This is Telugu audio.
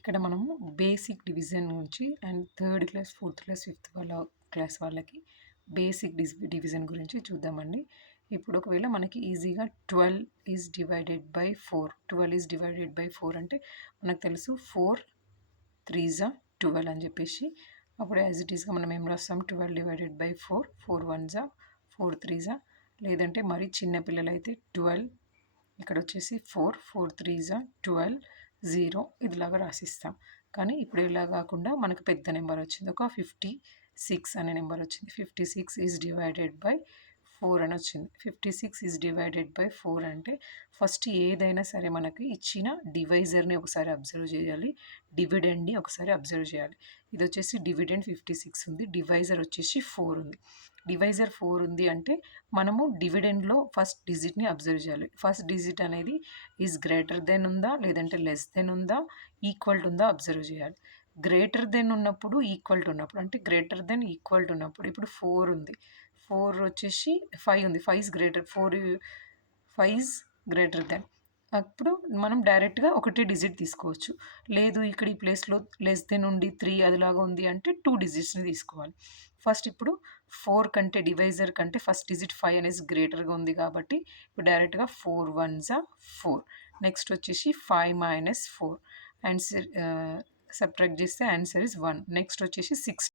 ఇక్కడ మనము బేసిక్ డివిజన్ నుంచి and third class, fourth class, fifth class వాళ్ళకి బేసిక్ డివిజన్ గురించి చూద్దామండి. ఇప్పుడు ఒకవేళ మనకి ఈజీగా 12 is divided by 4. 12 is divided by 4 అంటే మనకు తెలుసు 4 3 జా 12 అని చెప్పేసి. అప్పుడు యాజ్ ఇట్ ఈస్గా మనం ఏం రాస్తాం, 12 డివైడెడ్ బై 4, 4 1 జా 4 3 జా. లేదంటే మరి చిన్నపిల్లలు అయితే 12 ఇక్కడ వచ్చేసి 4 4 3 జా 12 0 ఇదిలాగా రాసిస్తాం. కానీ ఇప్పుడు ఇలా కాకుండా మనకు పెద్ద నెంబర్ వచ్చింది, ఒక 56 అనే నెంబర్ వచ్చింది. 56 ఈజ్ డివైడెడ్ బై 4 అని వచ్చింది. 56 ఈజ్ డివైడెడ్ బై 4 అంటే ఫస్ట్ ఏదైనా సరే మనకి ఇచ్చిన డివైజర్ని ఒకసారి అబ్జర్వ్ చేయాలి, డివిడెండ్ని ఒకసారి అబ్జర్వ్ చేయాలి. ఇది వచ్చేసి డివిడెండ్ 56 ఉంది, డివైజర్ వచ్చేసి 4 ఉంది. డివైజర్ 4 ఉంది అంటే మనము డివిడెండ్లో ఫస్ట్ డిజిట్ని అబ్జర్వ్ చేయాలి. ఫస్ట్ డిజిట్ అనేది ఈజ్ గ్రేటర్ దెన్ ఉందా, లేదంటే లెస్ దెన్ ఉందా, ఈక్వల్ టు ఉందా అబ్జర్వ్ చేయాలి. గ్రేటర్ దెన్ ఉన్నప్పుడు, ఈక్వల్ టు ఉన్నప్పుడు, అంటే గ్రేటర్ దెన్ ఈక్వల్ టు ఉన్నప్పుడు ఇప్పుడు 4 ఉంది, 4 వచ్చేసి 5 ఉంది, 5 is greater 4 5 is greater than. అప్పుడు మనం డైరెక్ట్గా ఒకటే డిజిట్ తీసుకోవచ్చు. లేదు ఇక్కడ ఈ ప్లేస్లో లెస్ దెన్ ఉండి 3 అదిలాగా ఉంది అంటే 2 డిజిట్స్ని తీసుకోవాలి. ఫస్ట్ ఇప్పుడు 4 కంటే, డివైజర్ కంటే ఫస్ట్ డిజిట్ 5 అనేది గ్రేటర్గా ఉంది కాబట్టి ఇప్పుడు డైరెక్ట్గా 4 1 జా 4. నెక్స్ట్ వచ్చేసి 5 - 4 అండ్ సబ్ట్రాక్ట్ చేస్తే ఆన్సర్ ఇస్ 1. నెక్స్ట్ వచ్చేసి 6